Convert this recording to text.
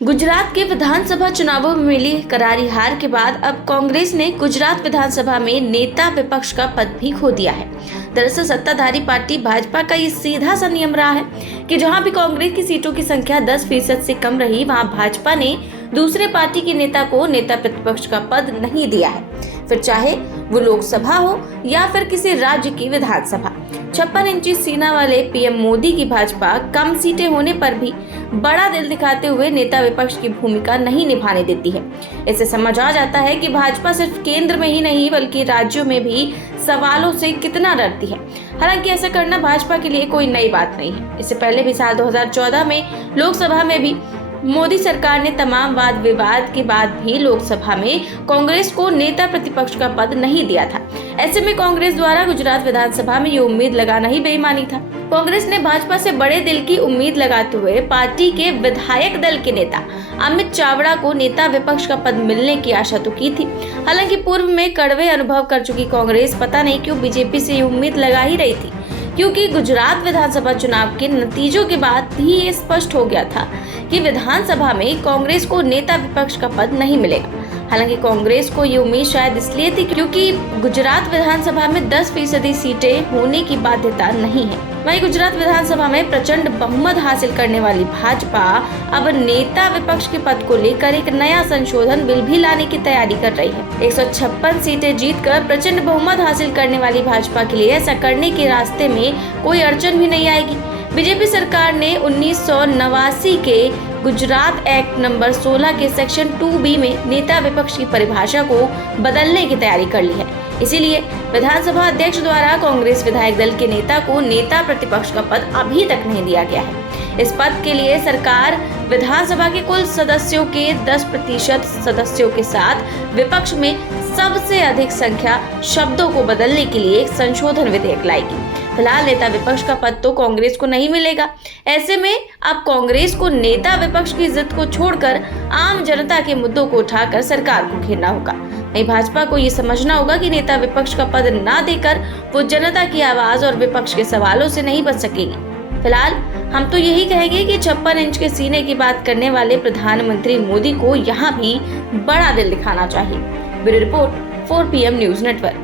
गुजरात के विधानसभा चुनावों में मिली करारी हार के बाद अब कांग्रेस ने गुजरात विधानसभा में नेता विपक्ष का पद भी खो दिया है। दरअसल सत्ताधारी पार्टी भाजपा का ये सीधा सा नियम रहा है कि जहां भी कांग्रेस की सीटों की संख्या 10% से कम रही, वहां भाजपा ने दूसरे पार्टी के नेता को नेता प्रतिपक्ष का पद नहीं दिया है, फिर चाहे वो लोकसभा हो या फिर किसी राज्य की विधानसभा। 56 इंची सीना वाले पीएम मोदी की भाजपा कम सीटें होने पर भी बड़ा दिल दिखाते हुए नेता विपक्ष की भूमिका नहीं निभाने देती है। इससे समझ आ जाता है कि भाजपा सिर्फ केंद्र में ही नहीं बल्कि राज्यों में भी सवालों से कितना डरती है। हालांकि ऐसा करना भाजपा के लिए कोई नई बात नहीं है। इससे पहले भी साल 2014 में लोकसभा में भी मोदी सरकार ने तमाम वाद विवाद के बाद भी लोकसभा में कांग्रेस को नेता प्रतिपक्ष का पद नहीं दिया था। ऐसे में कांग्रेस द्वारा गुजरात विधानसभा में ये उम्मीद लगाना ही बेईमानी था। कांग्रेस ने भाजपा से बड़े दिल की उम्मीद लगाते हुए पार्टी के विधायक दल के नेता अमित चावड़ा को नेता विपक्ष का पद मिलने की आशा तो की थी। हालांकि पूर्व में कड़वे अनुभव कर चुकी कांग्रेस पता नहीं क्यों बीजेपी से ये उम्मीद लगा ही रही थी, क्योंकि गुजरात विधानसभा चुनाव के नतीजों के बाद भी ये स्पष्ट हो गया था कि विधानसभा में कांग्रेस को नेता विपक्ष का पद नहीं मिलेगा। हालांकि कांग्रेस को ये उम्मीद शायद इसलिए थी क्योंकि गुजरात विधानसभा में 10% सीटें होने की बाध्यता नहीं है। वहीं गुजरात विधानसभा में प्रचंड बहुमत हासिल करने वाली भाजपा अब नेता विपक्ष के पद को लेकर एक नया संशोधन बिल भी लाने की तैयारी कर रही है। 156 सीटें जीतकर प्रचंड बहुमत हासिल करने वाली भाजपा के लिए ऐसा करने के रास्ते में कोई अड़चन भी नहीं आएगी। बीजेपी सरकार ने 1989 के गुजरात एक्ट नंबर 16 के सेक्शन 2B में नेता विपक्ष की परिभाषा को बदलने की तैयारी कर ली है। इसीलिए विधानसभा अध्यक्ष द्वारा कांग्रेस विधायक दल के नेता को नेता प्रतिपक्ष का पद अभी तक नहीं दिया गया है। इस पद के लिए सरकार विधानसभा के कुल सदस्यों के 10% सदस्यों के साथ विपक्ष में सबसे अधिक संख्या शब्दों को बदलने के लिए एक संशोधन विधेयक लाएगी। फिलहाल नेता विपक्ष का पद तो कांग्रेस को नहीं मिलेगा। ऐसे में अब कांग्रेस को नेता विपक्ष की जिद को छोड़कर आम जनता के मुद्दों को उठाकर सरकार को घेरना होगा। वहीं भाजपा को ये समझना होगा कि नेता विपक्ष का पद ना देकर वो जनता की आवाज और विपक्ष के सवालों से नहीं बच सकेगी। फिलहाल हम तो यही कहेंगे कि 56 इंच के सीने की बात करने वाले प्रधानमंत्री मोदी को यहाँ भी बड़ा दिल दिखाना चाहिए। Bureau report 4PM news network.